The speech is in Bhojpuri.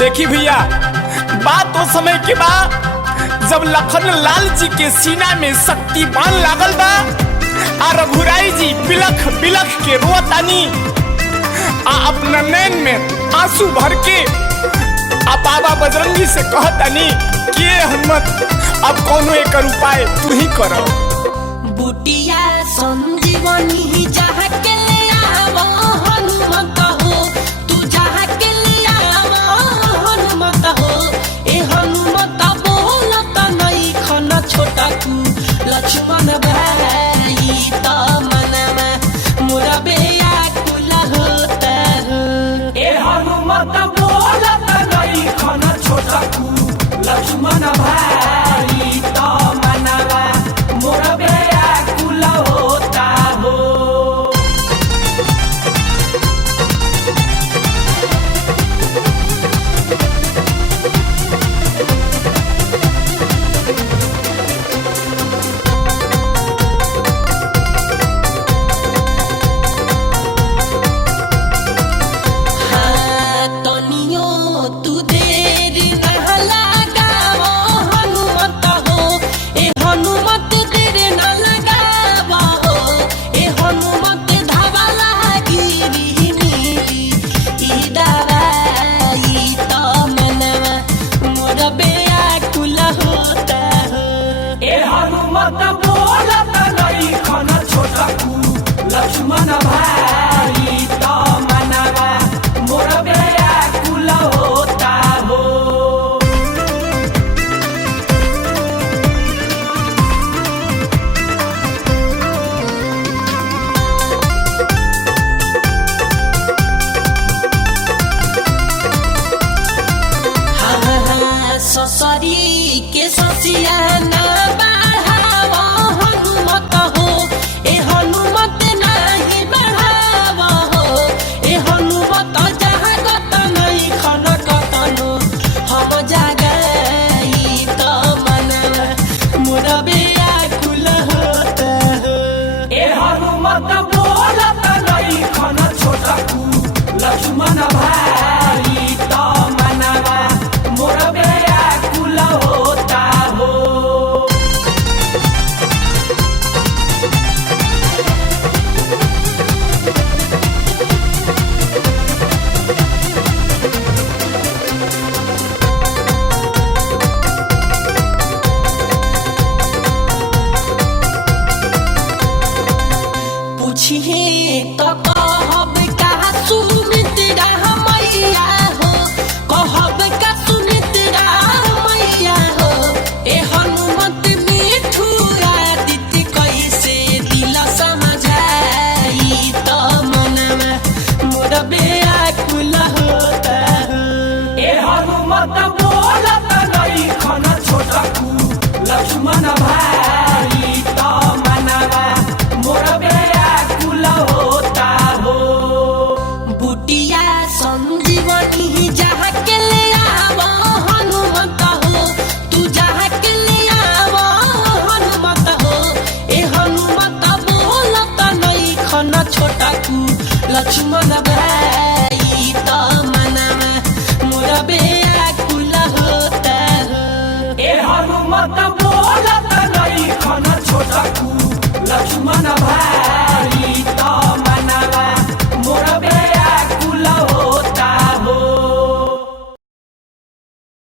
देखी भैया, बात उस समय के बाद जब लखन लाल जी के सीना में शक्तिवान लागल बा और रघुराई जी बिलख बिलख के रोतानी अपना नैन में आंसू भर के बाबा बजरंगी से कहतानी कि हनुमत अब कौनो एक उपाय तू ही करो। बुटिया संजीवनी जहाँ के आवो हनुमत हो, तू जहाँ के आवो हनुमत हो। ए हनुमत बोलत नहीं खन छोटा तू लक्ष्मण भाई त मनवा मोरा बेया कुल होता हो। ए हनुमत बोलत नहीं खन छोटा तू लक्ष्मण भाई त मनवा मोरा बेया कुल होता हो। हनुमत बोलत नहीं खन छोटा तू लक्ष्मण भाई त मनवा मोर बेया कुल होता हो। ससुरी के ससिया ना बढ़ावा हनुमत हो। ए हनुमत नहीं बढ़ावा हो। ए हनुमत जहाँ गत नहीं खन कतनो हम जागई त मनवा मोर बेया कुल होता हो। ए हनुमत बोलत नहीं खन छोटा तू लक्ष्मण भाई त मनवा मोर बेया कुल होता हो। पूछिए तो कहब का सुमित्रा मैया हो, कहब का सुमित्रा मैया हो। ए हनुमत मिठुआ दीदी कैसे दिल समझाई त मनवा मोर बेया कुल होता हो। ए हनुमत बोलत नहीं खन छोटा तू लक्ष्मण भाई त मनवा मोर बेया कुल होता हो। बुटिया संजीवनी जहाँ के आवो हनुमत हो, तू जहाँ के आवो हनुमत हो। ए हनुमत बोलत नहीं खन छोटा तू लक्ष्मण भाई त मनवा मोर बेया कुल होता हो। ए हनुमत बोलत नहीं खन छोटा तू लक्ष्मण भाई